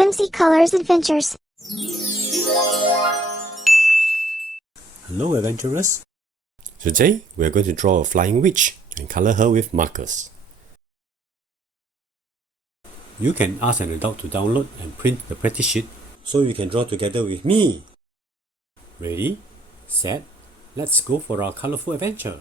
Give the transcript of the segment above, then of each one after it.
Whimsy Colors Adventures. Hello adventurers! Today we are going to draw a flying witch and color her with markers. You can ask an adult to download and print the practice sheet so you can draw together with me. Ready, set, let's go for our colorful adventure!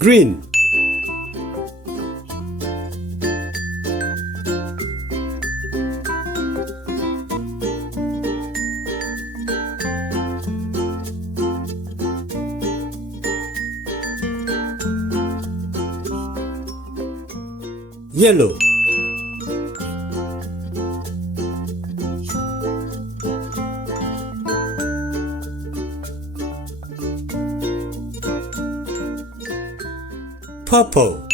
Green, yellow, purple,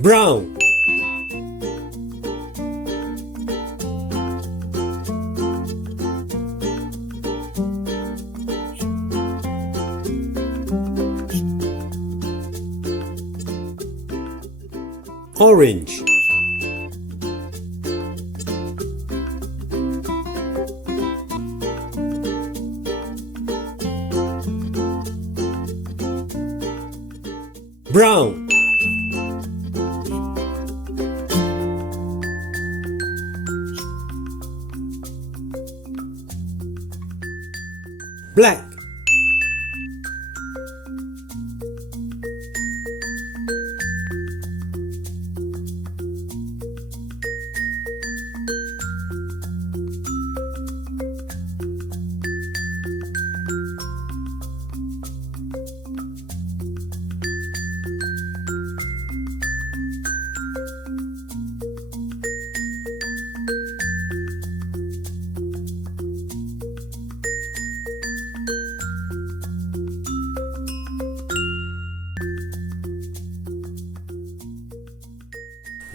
brown, orange, brown, black,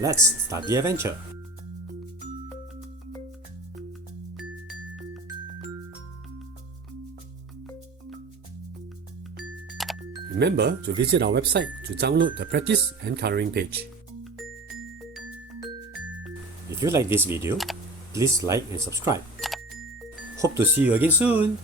Let's start the adventure. Remember to visit our website to download the practice and coloring page. If you like this video, please like and subscribe. Hope to see you again soon.